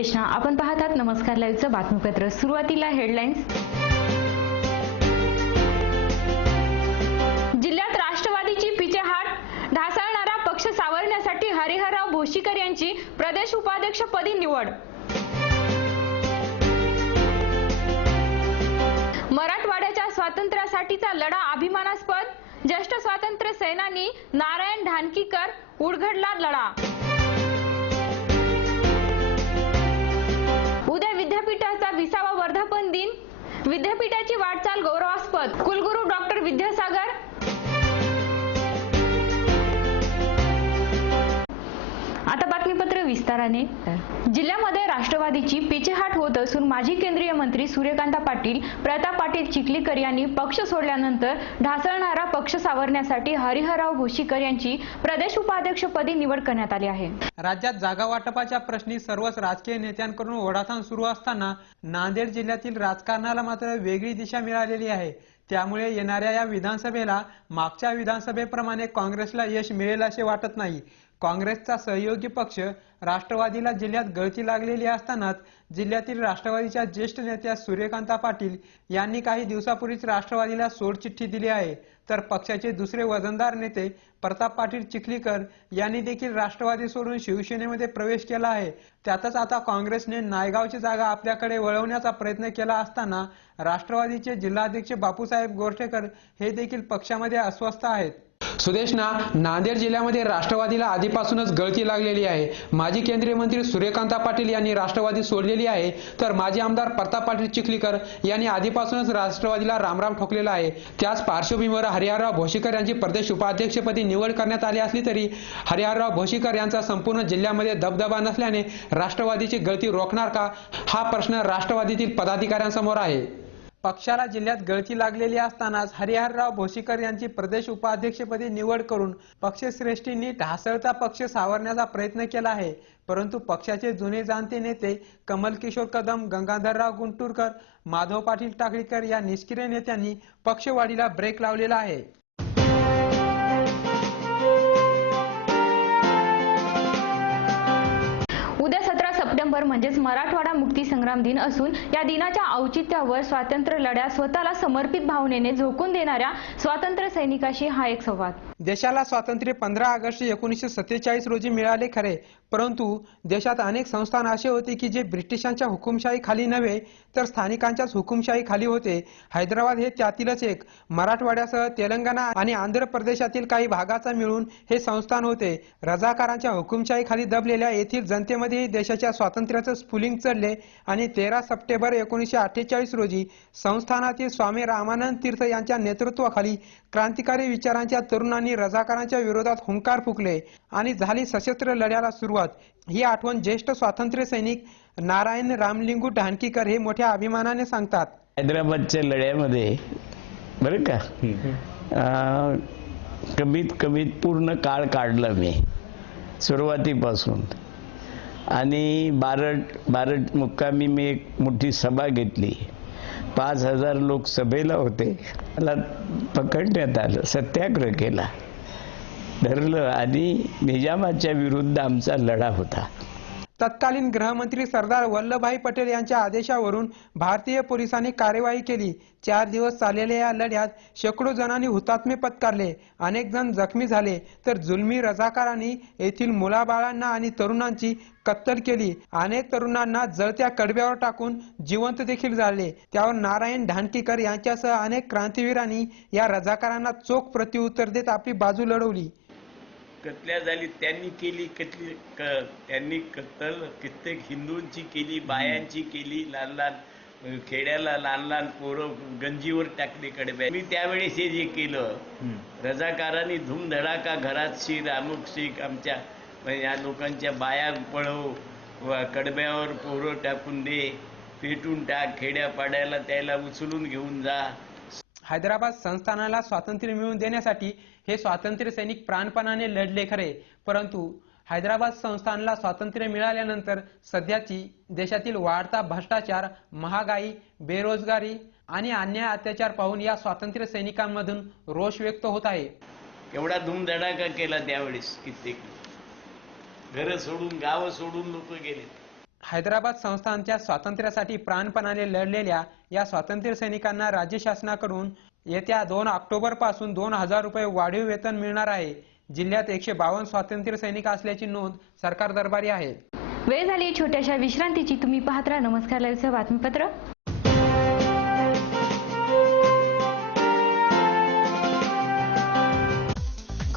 सुदेशना आपण पाहतात नमस्कार लाईव्हचं बातमीपत्र. सुरुवातीला हेडलाईन्स. जिल्ह्यात राष्ट्रवादीची पिचेहाट ढासळणारा पक्ष सावरण्यासाठी हरिहरराव भोशीकर यांची प्रदेश उपाध्यक्षपदी निवड. मराठवाड्याच्या स्वातंत्र्यासाठीचा लढा अभिमानास्पद. ज्येष्ठ स्वातंत्र्य सेनानी नारायण ढानकीकर उडघडला लढा. विद्यापीठाची वाटचाल गौरवास्पद. कुलगुरू डॉक्टर विद्यासागर बातमीपत्र विस्ताराने. जिल्ह्यामध्ये राष्ट्रवादीची पिछेहाट होत असून माजी केंद्रीय मंत्री सूर्यकांता पाटील प्रताप पाटील चिखलीकर यांनी पक्ष सोडल्यानंतर ढासळणारा पक्ष सावरण्यासाठी हरिहरराव भोशीकर यांची प्रदेश उपाध्यक्षपदी निवड करण्यात आली आहे. राज्यात जागा वाटपाच्या प्रश्नी सर्वच राजकीय नेत्यांकडून ओढाताण सुरू असताना नांदेड जिल्ह्यातील राजकारणाला मात्र वेगळी दिशा मिळालेली आहे. त्यामुळे येणाऱ्या या विधानसभेला मागच्या विधानसभेप्रमाणे काँग्रेसला यश मिळेल असे वाटत नाही. काँग्रेसचा सहयोगी पक्ष राष्ट्रवादीला जिल्ह्यात गळती लागलेली असतानाच जिल्ह्यातील राष्ट्रवादीच्या ज्येष्ठ नेत्या सूर्यकांता पाटील यांनी काही दिवसापूर्वीच राष्ट्रवादीला सोडचिठ्ठी दिली आहे. तर पक्षाचे दुसरे वजनदार नेते प्रताप पाटील चिखलीकर यांनी देखील राष्ट्रवादी सोडून शिवसेनेमध्ये प्रवेश केला आहे. त्यातच आता काँग्रेसने नायगावची जागा आपल्याकडे वळवण्याचा प्रयत्न केला असताना राष्ट्रवादीचे जिल्हाध्यक्ष बापूसाहेब गोरठेकर हे देखील पक्षामध्ये अस्वस्थ आहेत. सुदेशना नांदेड जिल्ह्यामध्ये राष्ट्रवादीला आधीपासूनच गळती लागलेली आहे. माजी केंद्रीय मंत्री सूर्यकांता पाटील यांनी राष्ट्रवादी सोडलेली आहे. तर माजी आमदार प्रताप पाटील चिखलीकर यांनी आधीपासूनच राष्ट्रवादीला रामराम ठोकलेला आहे. त्याच पार्श्वभूमीवर हरिहरराव भोशीकर यांची प्रदेश उपाध्यक्षपदी निवड करण्यात आली असली तरी हरिहरराव भोशीकर यांचा संपूर्ण जिल्ह्यामध्ये दबदबा नसल्याने राष्ट्रवादीची गळती रोखणार का? हा प्रश्न राष्ट्रवादीतील पदाधिकाऱ्यांसमोर आहे. पक्षाला जिल्ह्यात गळती लागलेली असतानाच हरिहरराव भोसीकर यांची प्रदेश उपाध्यक्षपदी निवड करून पक्षश्रेष्ठींनी ढासळता पक्ष सावरण्याचा प्रयत्न केला आहे. परंतु पक्षाचे जुने जाणते नेते कमल किशोर कदम गंगाधरराव गुंटूरकर माधव पाटील टाकळीकर या निष्क्रिय नेत्यांनी पक्षवाढीला ब्रेक लावलेला आहे. सप्टेंबर म्हणजेच मराठवाडा मुक्ती संग्राम दिन असून या दिनाच्या औचित्यावर स्वातंत्र्य लढ्यात स्वतःला समर्पित भावनेने झोकून देणाऱ्या स्वातंत्र्य सैनिकाशी हा एक संवाद. देशाला स्वातंत्र्य पंधरा ऑगस्ट एकोणीसशे सत्तेचाळीस रोजी मिळाले खरे. परंतु देशात अनेक संस्थान असे होते की जे ब्रिटिशांच्या हुकुमशाही खाली नव्हे तर स्थानिकांच्याच हुकुमशाही खाली होते. हैदराबाद हे त्यातीलच एक. मराठवाड्यासह तेलंगणा आणि आंध्र प्रदेशातील काही भागाचा मिळून हे संस्थान होते. रजाकारांच्या हुकुमशाही खाली दबलेल्या येथील जनतेमध्येही देशाच्या स्वातंत्र्याचं स्फुलिंग चढले आणि तेरा सप्टेंबर एकोणीसशे अठ्ठेचाळीस रोजी संस्थानातील स्वामी रामानंद तीर्थ यांच्या नेतृत्वाखाली क्रांतिकारी विचारांच्या तरुणांनी रजाकारांच्या विरोधात हुंकार फुकले आणि झाली सशस्त्र लढ्याला सुरुवात सोबत ही आठवण ज्येष्ठ स्वातंत्र्य सैनिक नारायण रामलिंगू ढानकीकर हे मोठ्या अभिमानाने सांगतात. हैदराबादच्या लढ्यामध्ये बरं का? अं, कमीत कमीत पूर्ण काळ काढला मी सुरुवातीपासून. आणि बारट बारट मुक्कामी मी एक मोठी सभा घेतली. पाच हजार लोक सभेला होते. मला पकडण्यात आलं सत्याग्रह केला. धरलं आणि निजामाच्या विरुद्ध आमचा लढा होता. तत्कालीन गृहमंत्री सरदार वल्लभभाई पटेल यांच्या आदेशावरून भारतीय पोलिसांनी कार्यवाही केली. चार दिवस चाललेल्या या लढ्यात शेकडो जणांनी हुतात्मे पत्कारले. अनेक जण जखमी झाले. तर जुलमी रजाकारांनी येथील मुलाबाळांना आणि तरुणांची कत्तल केली. अनेक तरुणांना जळत्या कडब्यावर टाकून जिवंत देखील झाले. त्यावर नारायण ढानकीकर यांच्यासह अनेक क्रांतीवीरांनी या रजाकारांना चोख प्रत्युत्तर देत आपली बाजू लढवली. कतल्या झाली त्यांनी केली कतली क- त्यांनी कत्तल कित्येक हिंदूंची केली बायांची केली लहान लहान खेड्याला लहान लहान पोरं गंजीवर टाकले कडब्या. मी त्यावेळेस हे जे केलं रजाकारांनी धूमधडाका घरात शीर अमुक शीख आमच्या या लोकांच्या बाया पळव कडब्यावर पोरं टाकून दे पेटून टाक खेड्यापाड्याला त्याला उचलून घेऊन जा. हैदराबाद संस्थानाला स्वातंत्र्य मिळवून देण्यासाठी हे स्वातंत्र्य सैनिक प्राणपणाने लढले खरे. परंतु हैदराबाद संस्थानला स्वातंत्र्य मिळाल्यानंतर सध्याची देशातील वाढता भ्रष्टाचार महागाई बेरोजगारी आणि अन्याय अत्याचार पाहून या स्वातंत्र्य सैनिकांमधून रोष व्यक्त होत आहे. एवढा धुमधडाका केला त्यावेळेस कित्येक घरं सोडून गावं सोडून लोक गेले हैदराबाद संस्थानच्या स्वातंत्र्यासाठी प्राणपणाने लढलेल्या या स्वातंत्र्य सैनिकांना राज्य शासनाकडून येत्या दोन ऑक्टोबरपासून दोन हजार रुपये वाढीव वेतन मिळणार आहे. जिल्ह्यात एकशे बावन्न स्वातंत्र्य सैनिक असल्याची नोंद सरकार दरबारी आहे. वेळ झाली छोट्याशा विश्रांतीची. तुम्ही पाहत राहा. नमस्कार. लाईव्हचं बातमीपत्र.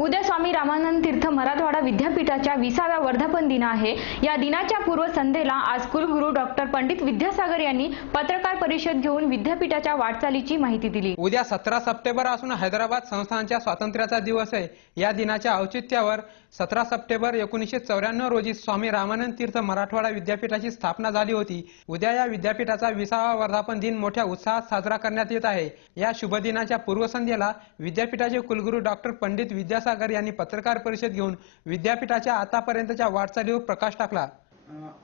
उद्या स्वामी रामानंद तीर्थ मराठवाडा विद्यापीठाच्या विसाव्या वर्धापन दिन आहे. या दिनाच्या पूर्वसंध्येला आज कुलगुरू डॉक्टर पंडित विद्यासागर यांनी पत्रकार परिषद घेऊन विद्यापीठाच्या वाटचालीची माहिती दिली. उद्या सतरा सप्टेंबर असून हैदराबाद संस्थानच्या स्वातंत्र्याचा दिवस आहे. या दिनाच्या औचित्यावर सतरा सप्टेंबर एकोणीसशे चौऱ्याण्णव रोजी स्वामी रामानंद तीर्थ मराठवाडा विद्यापीठाची स्थापना झाली होती. उद्या या विद्यापीठाचा विसावा वर्धापन दिन मोठ्या उत्साहात साजरा करण्यात येत आहे. या शुभ दिनाच्या पूर्वसंध्येला विद्यापीठाचे कुलगुरू डॉक्टर पंडित विद्यासागर यांनी पत्रकार परिषद घेऊन विद्यापीठाच्या आतापर्यंतच्या वाटचालीवर प्रकाश टाकला.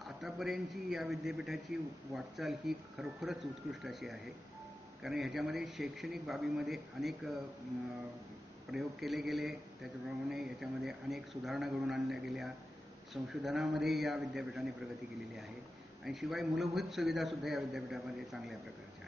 आतापर्यंतची या विद्यापीठाची वाटचाल ही खरोखरच उत्कृष्ट अशी आहे. कारण ह्याच्यामध्ये शैक्षणिक बाबीमध्ये अनेक प्रयोग केले गेले. त्याच्याप्रमाणे याच्यामध्ये अनेक सुधारणा घडून आणल्या गेल्या. संशोधनामध्ये या विद्यापीठाने प्रगती केलेली आहे. आणि शिवाय मूलभूत सुविधासुद्धा या विद्यापीठामध्ये चांगल्या प्रकारच्या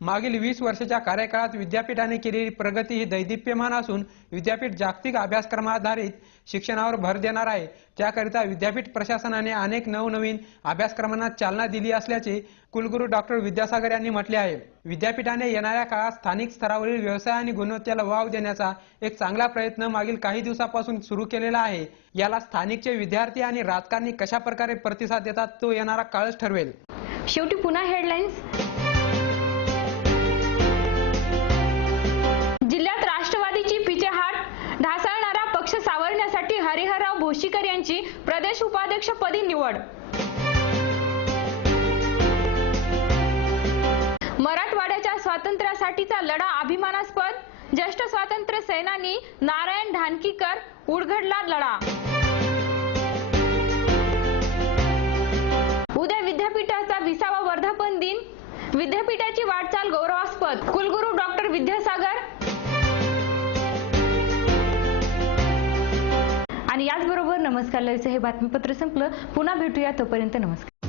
मागील वीस वर्षाच्या कार्यकाळात विद्यापीठाने केलेली प्रगती ही दैदिप्यमान असून विद्यापीठ जागतिक अभ्यासक्रमाधारित शिक्षणावर भर देणार आहे. त्याकरिता विद्यापीठ प्रशासनाने अनेक नवनवीन अभ्यासक्रमांना चालना दिली असल्याचे कुलगुरू डॉक्टर विद्यासागर यांनी म्हटले आहे. विद्यापीठाने येणाऱ्या काळात स्थानिक स्तरावरील व्यवसाय आणि गुणवत्तेला वाव देण्याचा एक चांगला प्रयत्न मागील काही दिवसापासून सुरू केलेला आहे. याला स्थानिकचे विद्यार्थी आणि राजकारणी कशा प्रकारे प्रतिसाद देतात तो येणारा काळच ठरवेल. शेवटी पुन्हा हेडलाईन्स प्रदेश उपाध्यक्षपदी निवड. मराठवाड्याच्या स्वातंत्र्यासाठीचा लढा अभिमानास्पद. ज्येष्ठ स्वातंत्र्य सेनानी नारायण ढानकीकर उडघडला लढा. उद्या विद्यापीठाचा विसावा वर्धापन दिन. विद्यापीठाची वाटचाल गौरवास्पद. कुलगुरू डॉक्टर विद्यासागर आणि याचबरोबर नमस्कार लयचं हे बातमीपत्र संपलं. पुन्हा भेटूया तोपर्यंत नमस्कार.